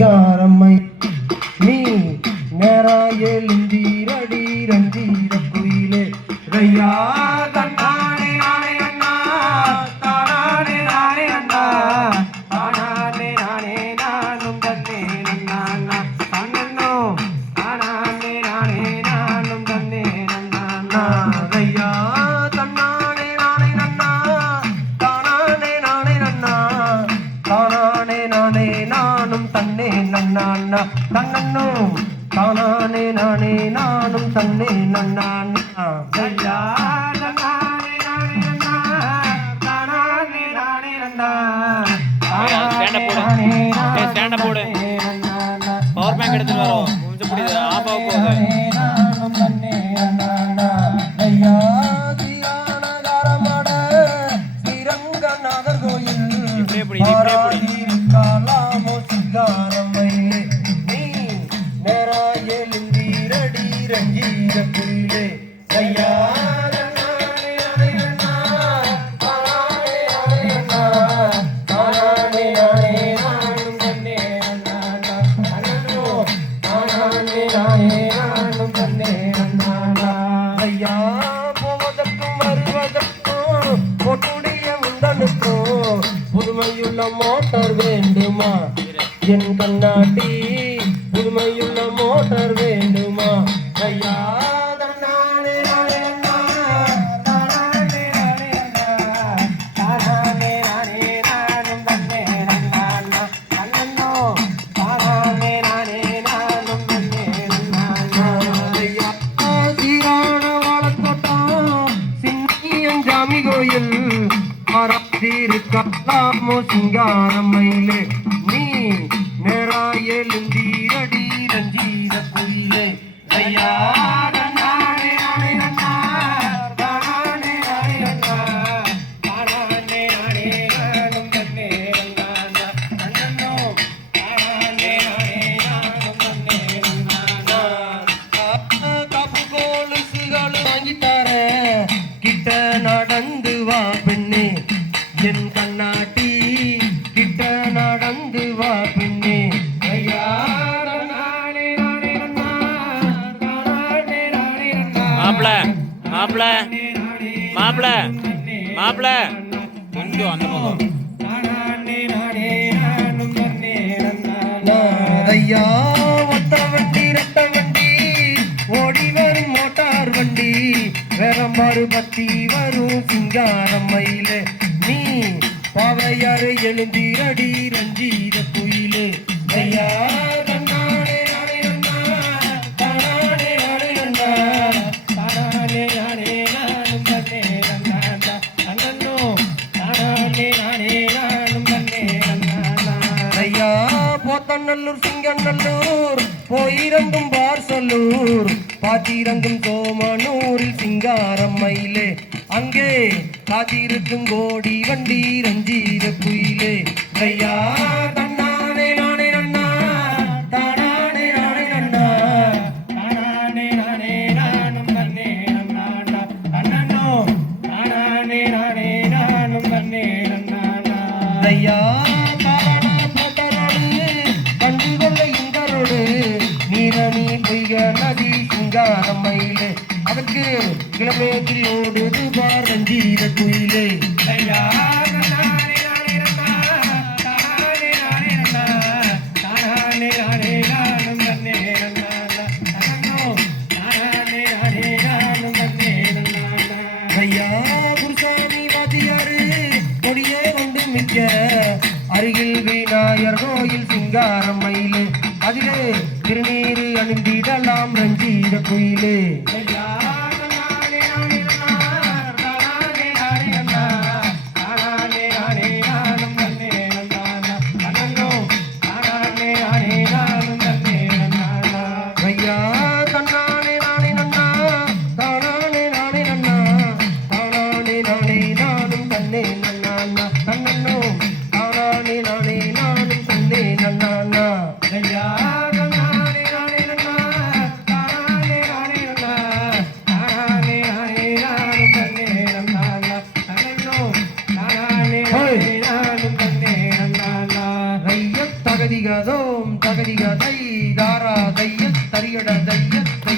சிங்காரம்மை நீ நேராயேந்திரடி ரஞ்சீர குயிலே ரையா தன்னானே நானே அண்ணா தானானே நானே அண்ணா தானானே நானே நானும் தன்னே நன்னா தன்னோ தானானே நானே நானும் தன்னே நன்னா ரையா தன்னானே நானே நன்னா தானானே நானே நன்னா தானானே நானே நானும் தன்னே நன்னா தன்னோ தானானே நானே நானும் தன்னே நன்னா ரையா தன்னானே நானே நன்னா தானானே நானே நன்னா ஸ்டாண்ட் அப் போடு பவர் பேங்க் எடுத்துட்டு வரோம் கொஞ்சம் புடி ஆஃப் ஆக போகுது ரையா தியானகாரமட ஸ்ரீரங்கநாதர் கோயில் இப்படியே புடி காலாமோ சிங்காரம்மை நீ நேராயேந்திரடி ரஞ்சீர குயிலே ரையா ஐயா போவதற்கும் வருவதற்கும் பொட்டுடைய உந்தனுக்கும் புதுமையுள்ள மோட்டார் வேண்டுமா என் கண்ணாட்டி புதுமையுள்ள மோட்டார் வேண்டுமா ஐயா கோயில் ஆராத்திருக்காமோ சிங்காரம்மையிலே நீ நேராயேந்திரடி ரஞ்சீர குயிலே ஐயா கிட்ட நடந்து வா பெண்ணே என் கண்ணாட்டி கிட்ட நடந்து வா பெண்ணே மாப்பிள மாப்பிள மாப்பிள மாப்பிள கொஞ்சம் அந்த பக்கம் ஐயா ஒத்த வண்டி ரெட்ட வண்டி ஓடி வரும் மோட்டார் வண்டி வேறம்பாறு பத்தி வரும் சிங்காரம்மையிலே நீ பாவையாறு எழுந்திரடி ரஞ்சீர குயிலே ஐயா தன்னானே நானே நன்னா தானானே நானே நன்னா தானானே நானே நானும் தன்னே நன்னா தன்னோ தானானே நானே நானும் தன்னே நன்னா ஐயா போத்தநல்லூர் சிங்கநல்லூர் போயிரங்கும் பார்சலூர் பாத்திரங்கும் சோமனூரில் சிங்காரம்மையிலே அங்கே காத்திருக்கும் கோடி வண்டி ரஞ்சீர குயிலே ஐயா தன்னானே நானே நன்னா தானானே நானே நன்னா தானானே நானே நானும் தன்னே நன்னா தன்னோ தானானே நானே நானும் தன்னே நன்னா ஐயா நீரணி பொய்க நதி சிங்காரம்மையிலே அதற்கு கிளமேற்றில் ஓடுது பார் ரஞ்சீர குயிலே ஐயா ஐயா குருசாமி வாத்தியாரு கொடியே கொண்டு மிக்க அருகில் விநாயகர் கோயில் சிங்காரம்மையிலே அதிலே திருநீரு அணிந்திடலாம் ரஞ்சீர குயிலே ஐயா தன்னானே நானே நன்னா தானானே நானே நன்னா தானானே நானே நானும் தன்னே நன்னா தன்னோ தானானே நானே நானும் தன்னே நன்னா ஐயா தகதிகாதோ தகதிக தை தாரா தைய தரியட தைய தை